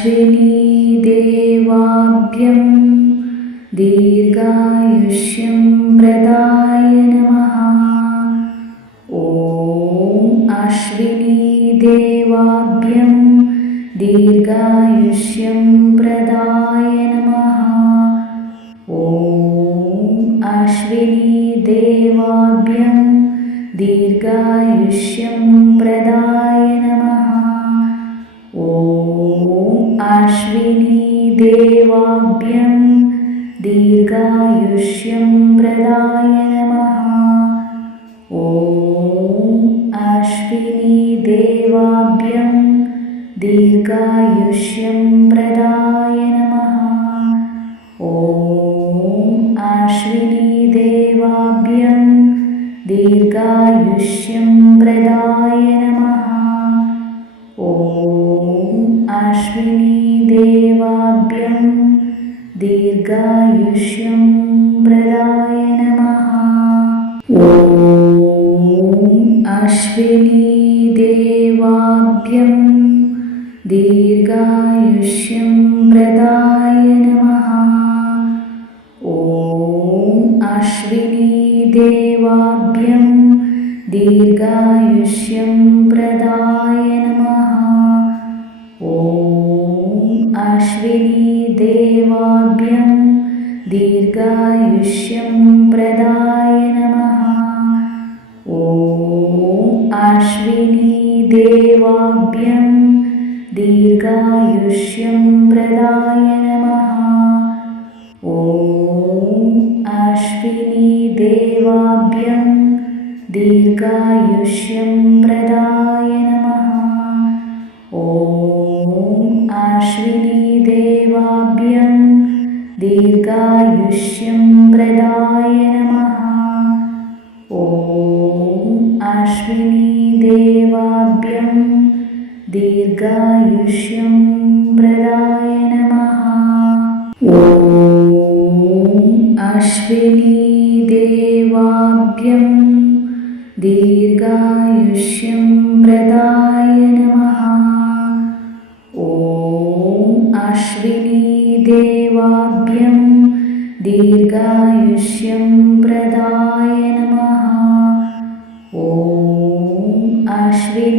अश्विनीदेवाभ्यं दीर्घायुष्यं प्रदाय नमः। ॐ अश्विनीदेवाभ्यं दीर्घायुष्यं प्रदाय नमः। ॐ अश्विनीदेवाभ्यं दीर्घायुष्यं प्रदाय नमः। ॐ अश्विनीदेवाभ्यं दीर्घायुष्यं प्रदाय नमः। ॐ अश्विनीदेवाभ्यं दीर्घायुष्यं प्रदाय नमः। ॐ अश्विनीदेवाभ्यं दीर्घायुष्यं प्रदाय नमः। ॐ अश्विनीदेवाभ्यं दीर्घायुष्यं प्रदाय नमः। ॐ अश्विनीदेवाभ्यं दीर्घायुष्यं प्रदाय नमः। ॐ अश्विनीदेवाभ्यं दीर्घायुष्यं प्रदाय नमः। ॐ अश्विनीदेवाभ्यं दीर्घायुष्यं प्रदाय नमः। ॐ अश्विनीदेवाभ्यं दीर्घायुष्यं प्रदाय नमः। ॐ अश्विनीदेवाभ्यं दीर्घायुष्यं प्रदाय नमः। ॐ अश्विनीदेवाभ्यं दीर्घायुष्यं प्रदाय नमः। ॐ अश्विनीदेवाभ्यं दीर्घायुष्यं प्रदाय नमः। ॐ अश्विनीदेवाभ्यं दीर्घायुष्यं प्रदाय नमः। ॐ अश्विनीदेवाभ्यं दीर्घायुष्यं प्रदाय नमः। ॐ अश्विनीदेवाभ्यं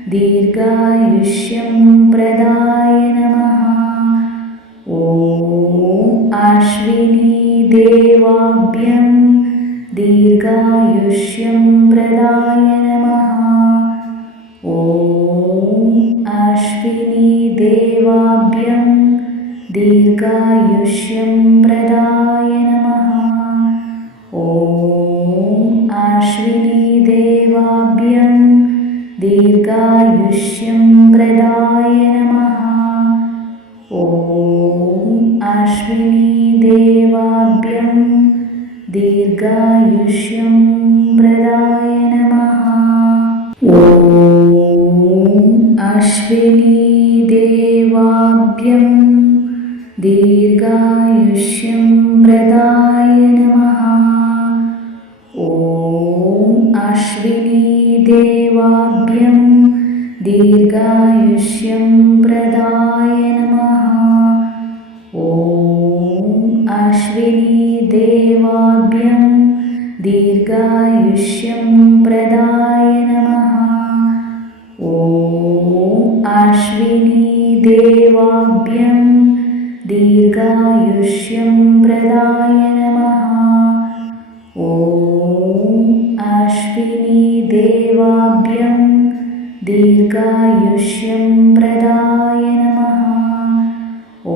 दीर्घायुष्यं प्रदाय नमः। ॐ अश्विनीदेवाभ्यं दीर्घायुष्यं प्रदाय नमः। ॐ अश्विनीदेवाभ्यं दीर्घायुष्यं प्रदाय नमः। ॐ अश्विनीदेवाभ्यं दीर्घायुष्यं प्रदाय नमः। ॐ अश्विनीदेवाभ्यं दीर्घायुष्यं प्रदाय नमः। ॐ अश्विनीदेवाभ्यं दीर्घायुष्यं प्रदाय नमः। ॐ अश्विनीदेवाभ्यं दीर्घायुष्यं प्रदाय नमः। ॐ अश्विनीदेवाभ्यं दीर्घायुष्यं प्रदाय नमः। ॐ अश्विनीदेवाभ्यं दीर्घायुष्यं प्रदाय नमः। ॐ अश्विनीदेवाभ्यं दीर्घायुष्यं प्रदाय नमः। ॐ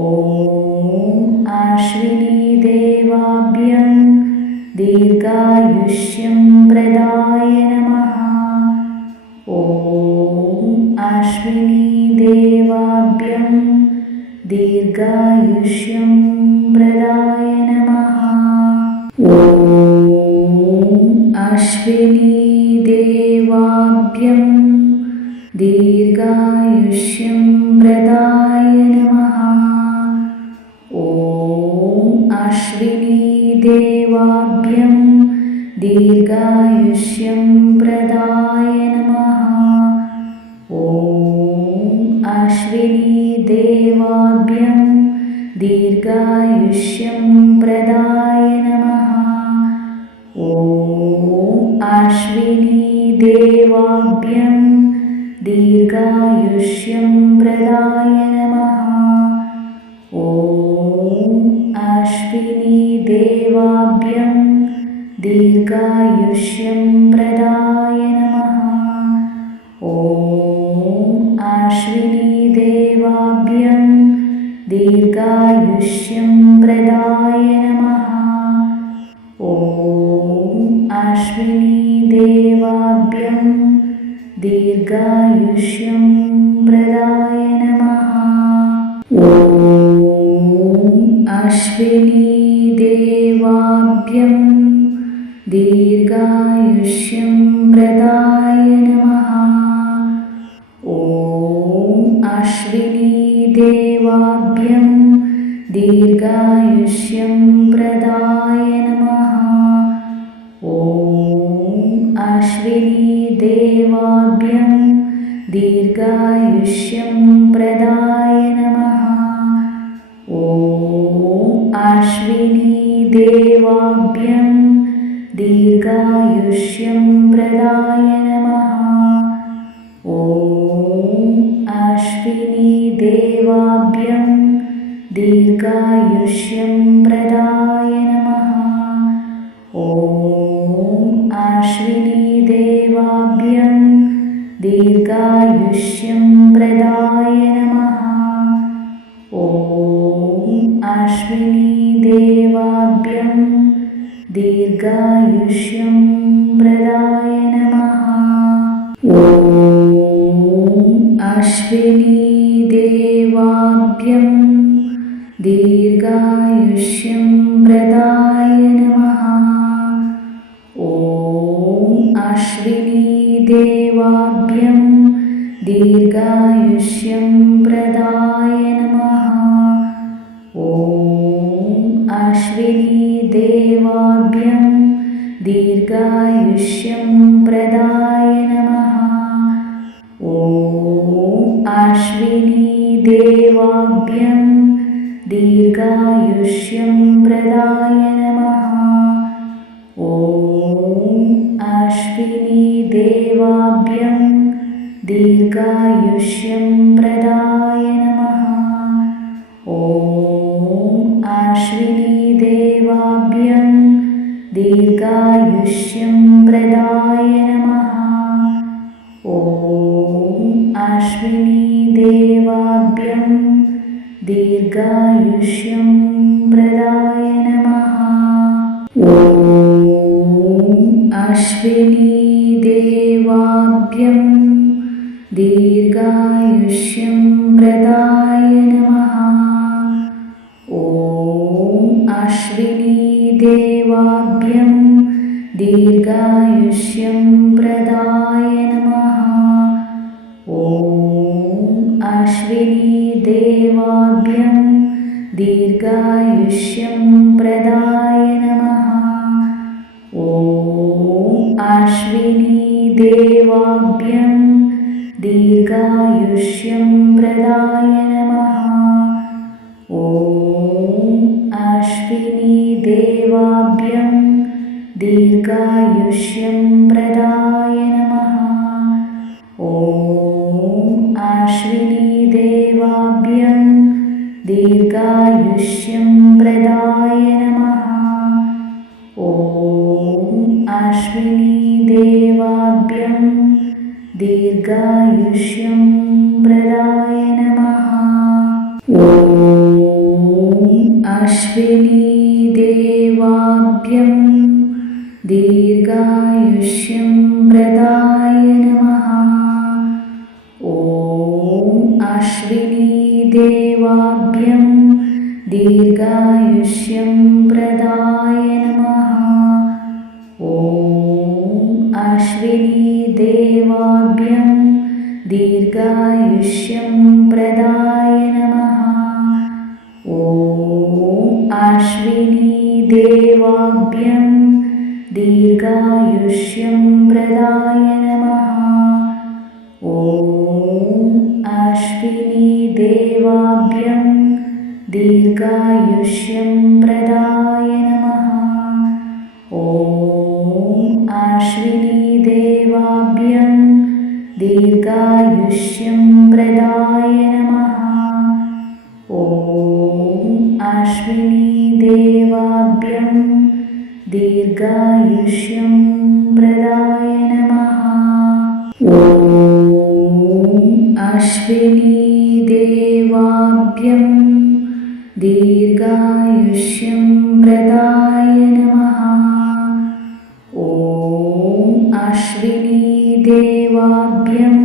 अश्विनीदेवाभ्यं दीर्घायुष्यं प्रदाय नमः। ॐ अश्विनीदेवाभ्यं दीर्घायुष्यं प्रदाय नमः। ॐ अश्विनीदेवाभ्यं दीर्घायुष्यं प्रदाय नमः। ॐ अश्विनीदेवाभ्यं दीर्घायुष्यं प्रदाय नमः। ॐ देवाभ्यं दीर्घायुष्यं प्रदाय नमः। ॐ अश्विनी देवाभ्यं दीर्घायुष्यं प्रदाय नमः। ॐ अश्विनी देवाभ्यं दीर्घायुष्यं प्रदाय नमः। ॐ अश्विनी देवाभ्यं दीर्घायुष्यं प्रदाय नमः। ॐ अश्विनी देवाभ्यं दीर्घायुष्यं प्रदाय नमः। ॐ अश्विनी देवाभ्यं दीर्घायुष्यं प्रदाय नमः। ॐ अश्विनी देवाभ्यं दीर्घायुष्यं प्रदाय नमः। ॐ अश्विनी देवाभ्यं दीर्घायुष्यं प्रदाय नमः। ॐ अश्विनी देवाभ्यं दीर्घायुष्यं प्रदाय नमः। ॐ अश्विनी देवाभ्यं दीर्घायुष्यं प्रदाय नमः। ॐ अश्विनी देवाभ्यं दीर्घायुष्यं प्रदाय नमः। ॐ अश्विनी देवाभ्यं दीर्घायुष्यं प्रदाय नमः। ॐ अश्विनी देवाभ्यं दीर्घायुष्यं प्रदाय नमः। ॐ अश्विनी देवाभ्यं दीर्घायुष्यं प्रदाय नमः। ॐ अश्विनी देवाभ्यं दीर्घायुष्यं प्रदाय नमः। ॐ अश्विनी देवाभ्यं दीर्घायुष्यं प्रदाय नमः। ॐ अश्विनी देवाभ्यं दीर्घायुष्यं प्रदाय नमः। ॐ अश्विनी देवाभ्यं दीर्घायुष्यं प्रदाय नमः। ॐ अश्विनी देवाभ्यं दीर्घायुष्यं प्रदाय नमः। ॐ अश्विनी देवाभ्यं दीर्घायुष्यं प्रदाय नमः। ॐ अश्विनी देवाभ्यं दीर्घायुष्यं प्रदाय नमः। ॐ अश्विनी देवाभ्यं दीर्घायुष्यं प्रदाय नमः। ॐ अश्विनी देवाभ्यं दीर्घायुष्यं प्रदाय नमः। ॐ अश्विनी देवाभ्यं दीर्घायुष्यं प्रदाय नमः। ॐ अश्विनी देवाभ्यं दीर्घायुष्यं प्रदाय नमः। ॐ अश्विनी देवाभ्यं दीर्घायुष्यं प्रदाय नमः। ॐ अश्विनी देवाभ्यं दीर्घायुष्यं प्रदाय नमः। ॐ अश्विनी देवाभ्यं दीर्घायुष्यं प्रदाय नमः। ॐ अश्विनी देवाभ्यं दीर्घायुष्यं प्रदाय नमः। ॐ अश्विनी देवाभ्यं दीर्घायुष्यं प्रदाय नमः। ॐ अश्विनी देवाभ्यं दीर्घायुष्यं प्रदाय नमः। ॐ अश्विनी देवाभ्यं दीर्घायुष्यं प्रदाय नमः। ॐ अश्विनी देवाभ्यं दीर्घायुष्यं प्रदाय नमः। ॐ अश्विनी देवाभ्यं दीर्घायुष्यं प्रदाय नमः। ॐ अश्विनी देवाभ्यं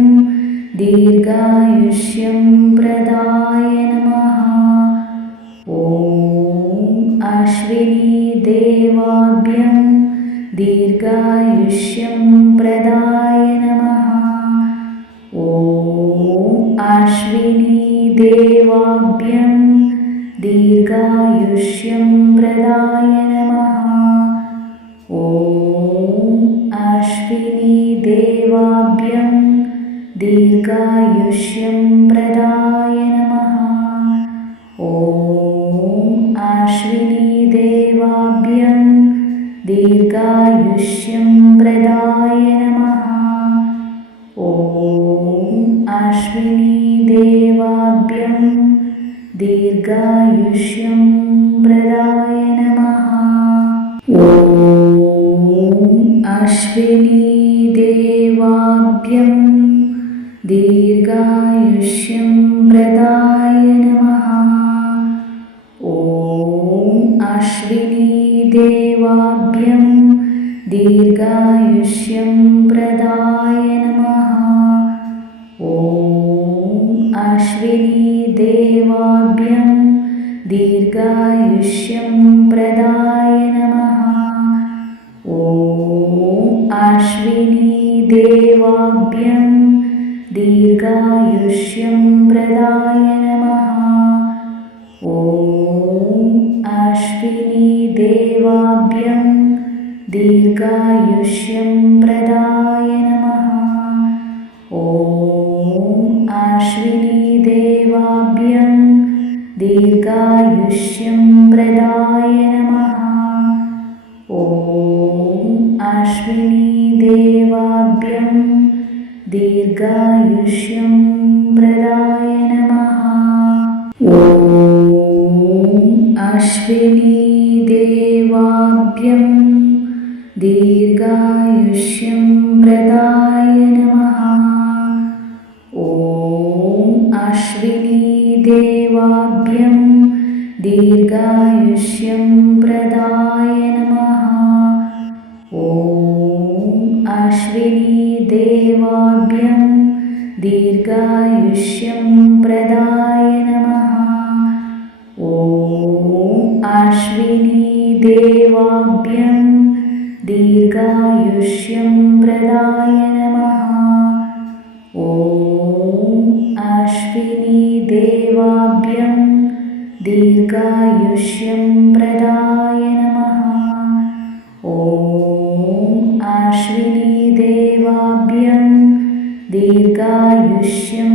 दीर्घायुष्यं प्रदाय नमः। ॐ अश्विनी देवाभ्यं दीर्घायुष्यं प्रदाय नमः। ॐ अश्विनी देवाभ्यं दीर्घायुष्यं प्रदाय नमः। ॐ अश्विनी देवाभ्यं दीर्घायुष्यं प्रदाय नमः। ॐ अश्विनी देवाभ्यं दीर्घायुष्यं प्रदाय नमः। ॐ अश्विनी देवाभ्यं दीर्घायुष्यं प्रदाय नमः। ॐ अश्विनी देवाभ्यं दीर्घायुष्यं प्रदाय नमः। ॐ अश्विनी देवाभ्यं दीर्घायुष्यं प्रदाय नमः। ॐ अश्विनी देवाभ्यं दीर्घायुष्यं प्रदाय नमः। ॐ अश्विनी देवाभ्यं दीर्घायुष्यं प्रदाय नमः। ॐ अश्विनी देवाभ्यं दीर्घायुष्यं प्रदाय नमः। ॐ अश्विनी देवाभ्यं दीर्घायुष्यं प्रदाय नमः। ॐ अश्विनी देवाभ्यं दीर्घायुष्यं प्रदाय नमः। ॐ अश्विनी देवाभ्यं दीर्घायुष्यं प्रदाय नमः। ॐ अश्विनी देवाभ्यं दीर्घायुष्यं प्रदाय नमः। ॐ अश्विनी देवाभ्यं दीर्घायुष्यं प्रदाय नमः। ॐ अश्विनी देवाभ्यं दीर्घायुष्यं प्रदाय नमः। ॐ अश्विनी देवाभ्यं दीर्घायुष्यं प्रदाय नमः। ॐ अश्विनी देवाभ्यं दीर्घायुष्यं